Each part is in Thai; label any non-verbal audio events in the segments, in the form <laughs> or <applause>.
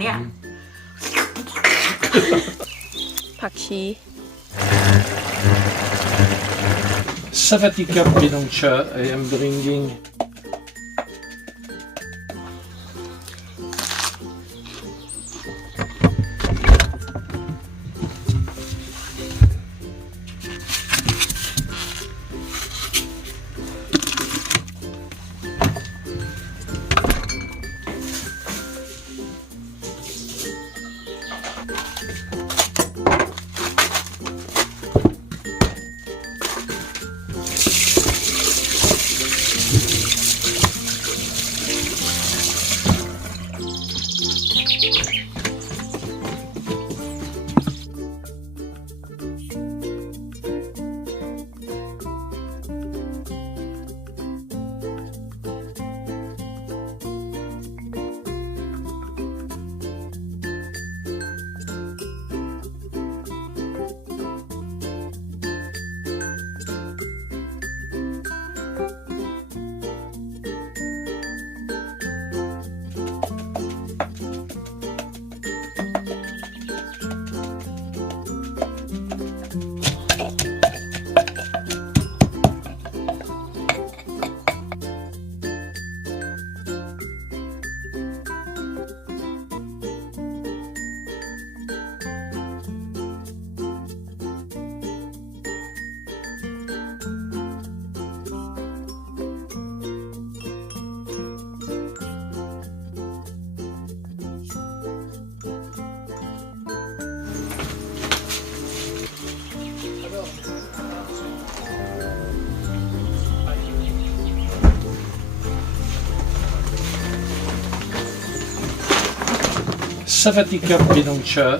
เนี่ย ผักชี Savatica Pinoncha, I am bringing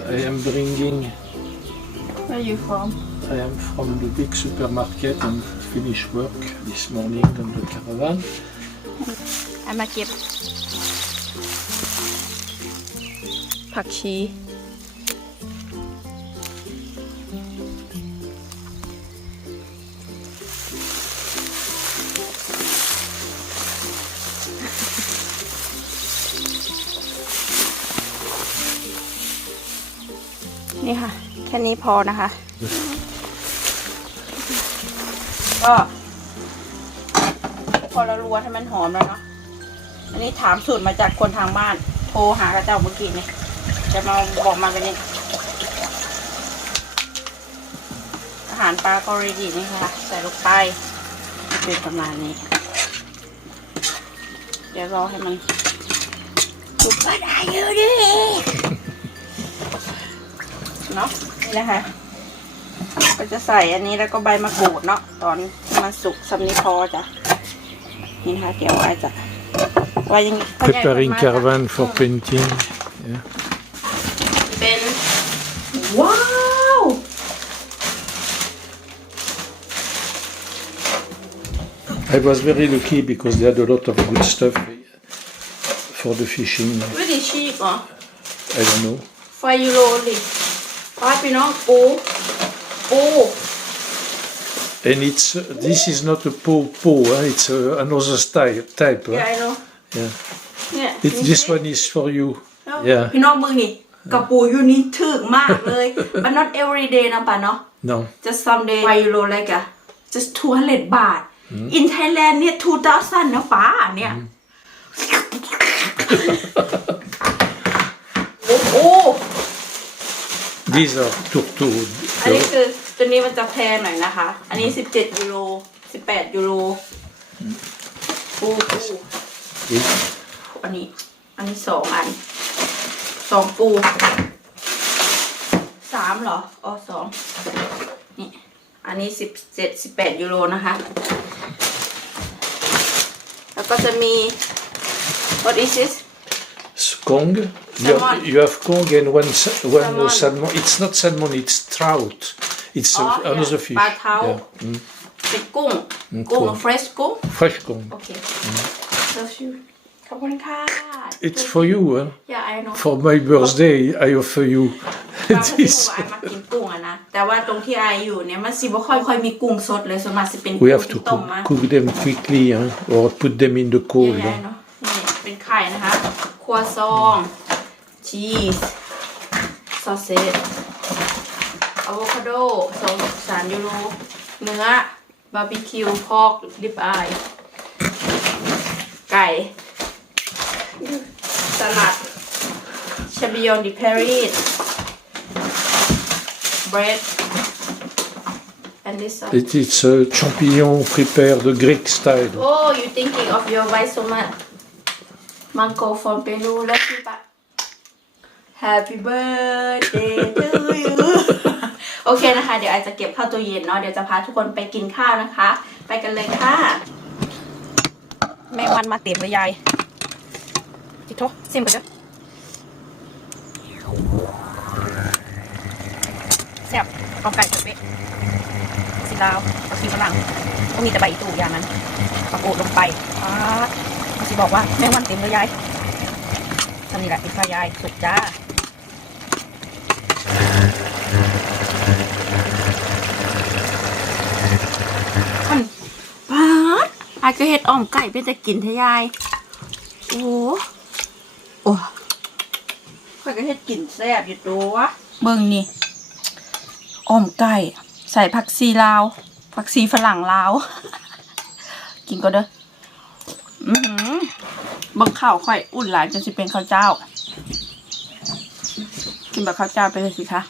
I am bringing. Where are you from? I am from the big supermarket and finish work this morning on the caravan. I'm a. Pakshi. นี่ค่ะ แค่นี้พอนะคะ ก็ พอเรารัวให้มันหอมแล้วเนาะอันนี้ถามสูตรมาจากคนทางบ้าน โทรหากระเจ้าเมื่อกี้เนี่ยจะมาบอกมาเป็นนี้อาหารปลาก็รีดีนี่ค่ะ ใส่ลงไปเป็นประมาณนี้ เดี๋ยวรอให้มันสุกก็ได้เยอะดิ เนาะนี่นะคะ ก็จะใส่อันนี้แล้วก็ใบมะกรูดเนาะตอนมันสุกสำนี้พอจ้ะนี่นะคะเดี๋ยวไว้จะไว้ยัง Preparing caravan for painting. เป็นว้าว I was very lucky because they had a lot of good stuff for the fishing. วิธีชีพเหรอ I don't know. ไฟยูโรลิป้า พี่น้องปูปู And it's this is not a po po, huh? it's uh, another style type. huh? ใหญ่เนาะ Yeah. เนี่ย It, this one is for you. Yeah. พี่น้องมึงนี่กระปูยูนี่ถึกมากเลย but not every day นะป่ะเนาะ No. just someday ไฟยูโรเลยกะ just 200 บาท in Thailand เนี่ย2,000นะป้าเนี่ย โอ้โห <laughs> These are turtu. อันนี้คือตัวนี้มันจะแพงหน่อยนะคะ อันนี้17ยูโร18ยูโรปูปู Yes. อันนี้ อันนี้สองอัน สองปูสามเหรอ อ๋อสองนี่ อันนี้สิบเจ็ดสิบแปดยูโรนะคะ แล้วก็จะมี what is this Kong. You Salmon. have, you have Kong and one sa- one Salmon. salmon. salmon. It's not salmon. It's trout. It's Oh, a, yeah. another fish. ปลาเท้า Yeah. Mm. เป็นกุ้ง อืม กุ้ง กุ้ง fresh กุ้ง Fresh Kong. โอเคแล้วชื่อขอบคุณค่ะ It's for you. Huh? อย่าไอ้น้อง For my birthday, I offer you <laughs> <laughs> บางที่ this. บอกว่าไอ้มากินกุ้งอะนะ แต่ว่าตรงที่ไออยู่เนี่ยมันสิบ่ค่อยค่อยมีกุ้งสดเลยส่วนมากสิเป็น We กุ้ง have to ที่ต้ม cook, มา cook them quickly huh? or put them in the ให cold. ญ่ huh? ๆเนาะนี่เป็นไข่นะคะ ครัวซองจชีส ซอสเซจอะโวคาโดสองสามยูโร เนื้อ บาร์บีคิว พอกลิปอาย ไก่ สลัดชาบิยอนดิเพรีส bread and this sauce. It is uh, champignon prepared the Greek style. Oh, you thinking of your wife so much. Mango from Peru, love you back. Happy birthday to you โอเคนะคะ เดี๋ยวอาจจะเก็บเข้าตู้เย็นเนาะ เดี๋ยวจะพาทุกคนไปกินข้าวนะคะ ไปกันเลยค่ะ แม่วันมาเต็มเลยยายจิโทซิมกันเด้อแซ่บเอาไก่กับเป๊ะสีลาวเอาสีฝรั่งก็มีแต่ใบอีตู่อย่างนั้นปรากฏลงไปอ่า สิบอกว่าแม่วันเต็มเลยยายทำนี่แหละปิดไฟยายสุกจ้าอันป๊าดอายก็เห็ดอ่อมไก่เป็นจะกินเทยาย โอ้โหโอ้ข้อยก็เห็ดกลิ่นแซ่บอยู่ตัว เบิ่งนี่อ่อมไก่ ใส่ผักซีลาว ผักซีฝรั่งลาว กินก็เด้อ อือหือบิ่งข้าวค่อยอุ่นหลายจนสิเป็นข้าวเจ้า กินแบบข้าวเจ้าไปเลยสิคะ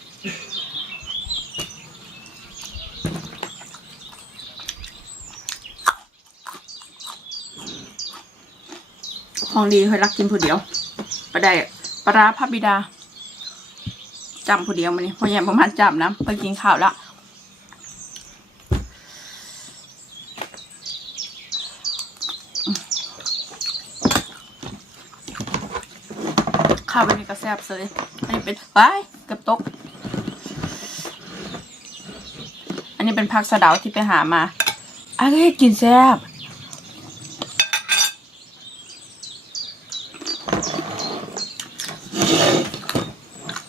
ของดีเคยรักกินผู้เดียวปลาได้ปลาร้าพระบิดาจำผู้เดียวมันนี่พอแย่ประมาณจำนะไปกินข้าวละ ข้าววันนี้ก็แซ่บเลยอันนี้เป็นว้ายเกับตก อันนี้เป็นผักสะเดาที่ไปหามาอันนี้กินแซ่บ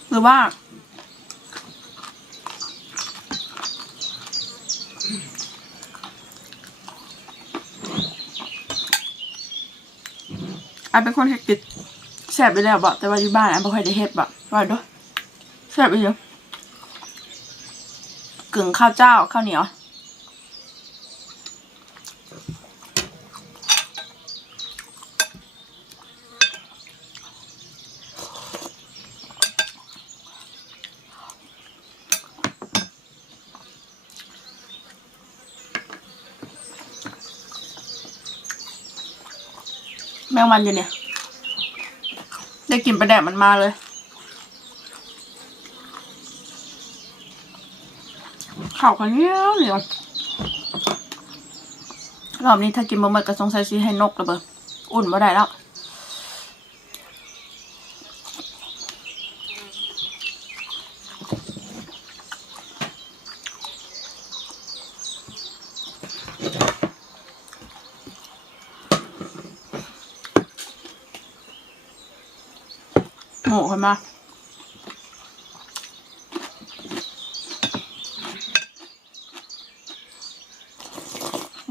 หรือว่าอันเป็นคนเฮ็ดกิด แซ่บไปแล้วบอกแต่ว่าอยู่บ้านอันบ่ค่อยได้เฮ็ดบอกว่าด้วยแซ่บไปเยอะกึ่งข้าวเจ้าข้าวเหนียวแมงวันอยู่เนี่ย ได้กลิ่นประแดดมันมาเลย ข้าวกันเหนียวเหนียวรอบนี้ถ้ากินบะหมี่ก็สงสัยสิให้นกระเบิดอุ่นบ่ได้แล้ว ขึ้นมา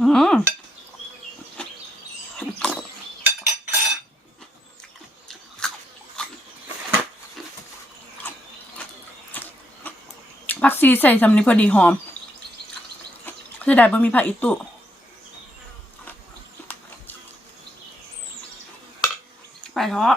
อืมผักซีใส่สำนี้พอดีหอมคือได้บ่มีผักอีตุไปเถอะ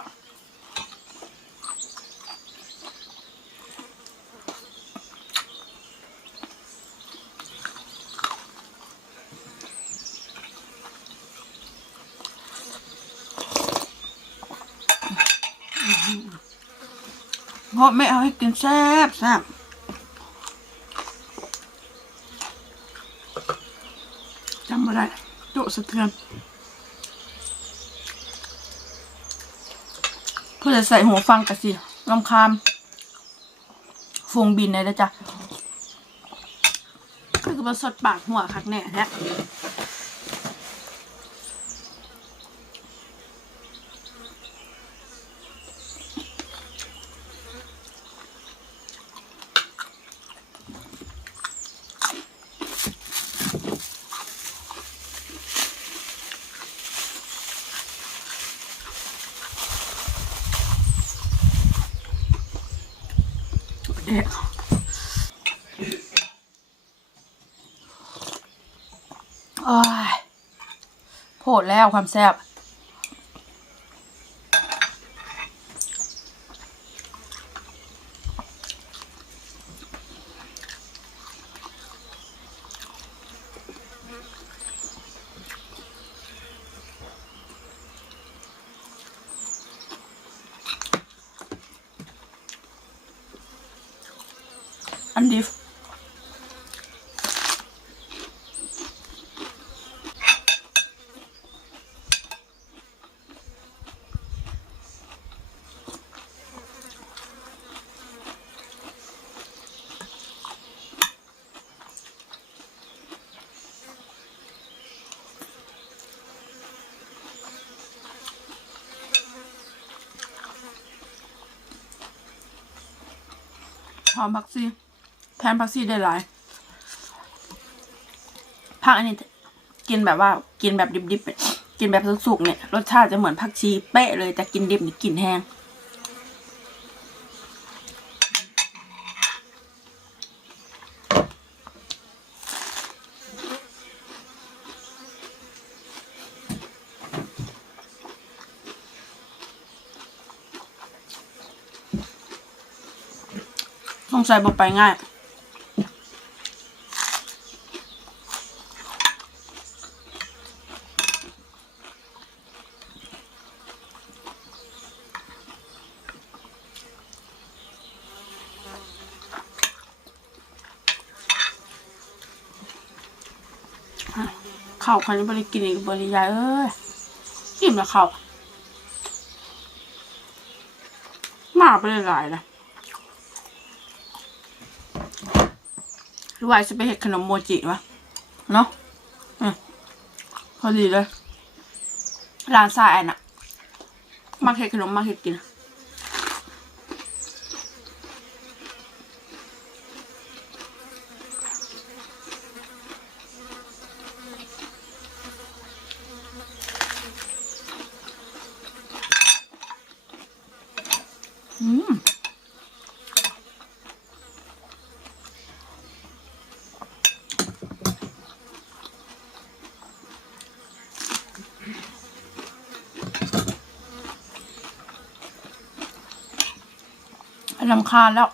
ราะไม่เอาให้กินแซ่บแซ่บจำไม่ได้โจสะเทือนเพื่อจะใส่หัวฟังกันสิลำคาญฟงบินเลยนะจ๊ะคือมาสดปากหัวคักแน่แท้ โอ้ยโผดแล้วความแซ่บ อันดิฟหอมผักซี แทนผักซีได้หลายผักอันนี้กินแบบว่ากินแบบดิบๆเนี่ยกินแบบสุกๆเนี่ยรสชาติจะเหมือนผักชีเป๊ะเลยแต่กินดิบนี่กลิ่นแห้งต้องใส่บไปง่าย ข้าวคันนี้บริกินอีกบริยายเอ้ยกินแล้วข้าวมาไปเลยหลายนะหรือว่าจะไปเห็ดขนมโมจิวะเนาะอืมพอดีเลยร้านซาแอนอะมาเห็ดขนมมาเห็ดกิน ลำคาญแล้ว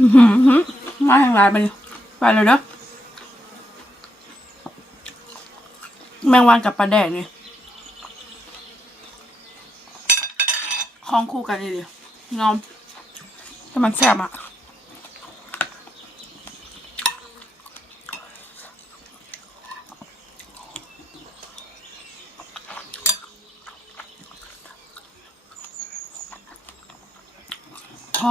อือหือ มาทางร้านไปเลยไปเลยเด้อแมงวันกับปลาแดกนี่คล้องคู่กันนี่ดิงอมแต่มันแซ่บอะพอ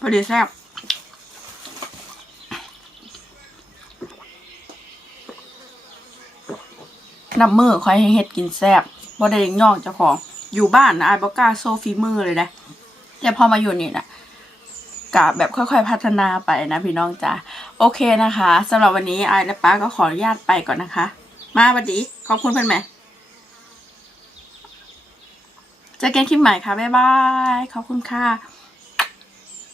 พอดีแซ่บ น้ำมือคอยให้เฮ็ดกินแซ่บบ่ได้ย่องเจ้าของ อยู่บ้านนะไอายบ่กล้าโซฟีมือเลยนะแต่พอมาอยู่นี่นะกะแบบค่อยๆพัฒนาไปนะพี่น้องจ้าโอเคนะคะสำหรับวันนี้ไอายและป้าก็ขออนุญาตไปก่อนนะคะ มาสวัสดีขอบคุณเพื่อนไหมเจอกันคลิปใหม่ค่ะ บ๊ายบาย ขอบคุณค่ะ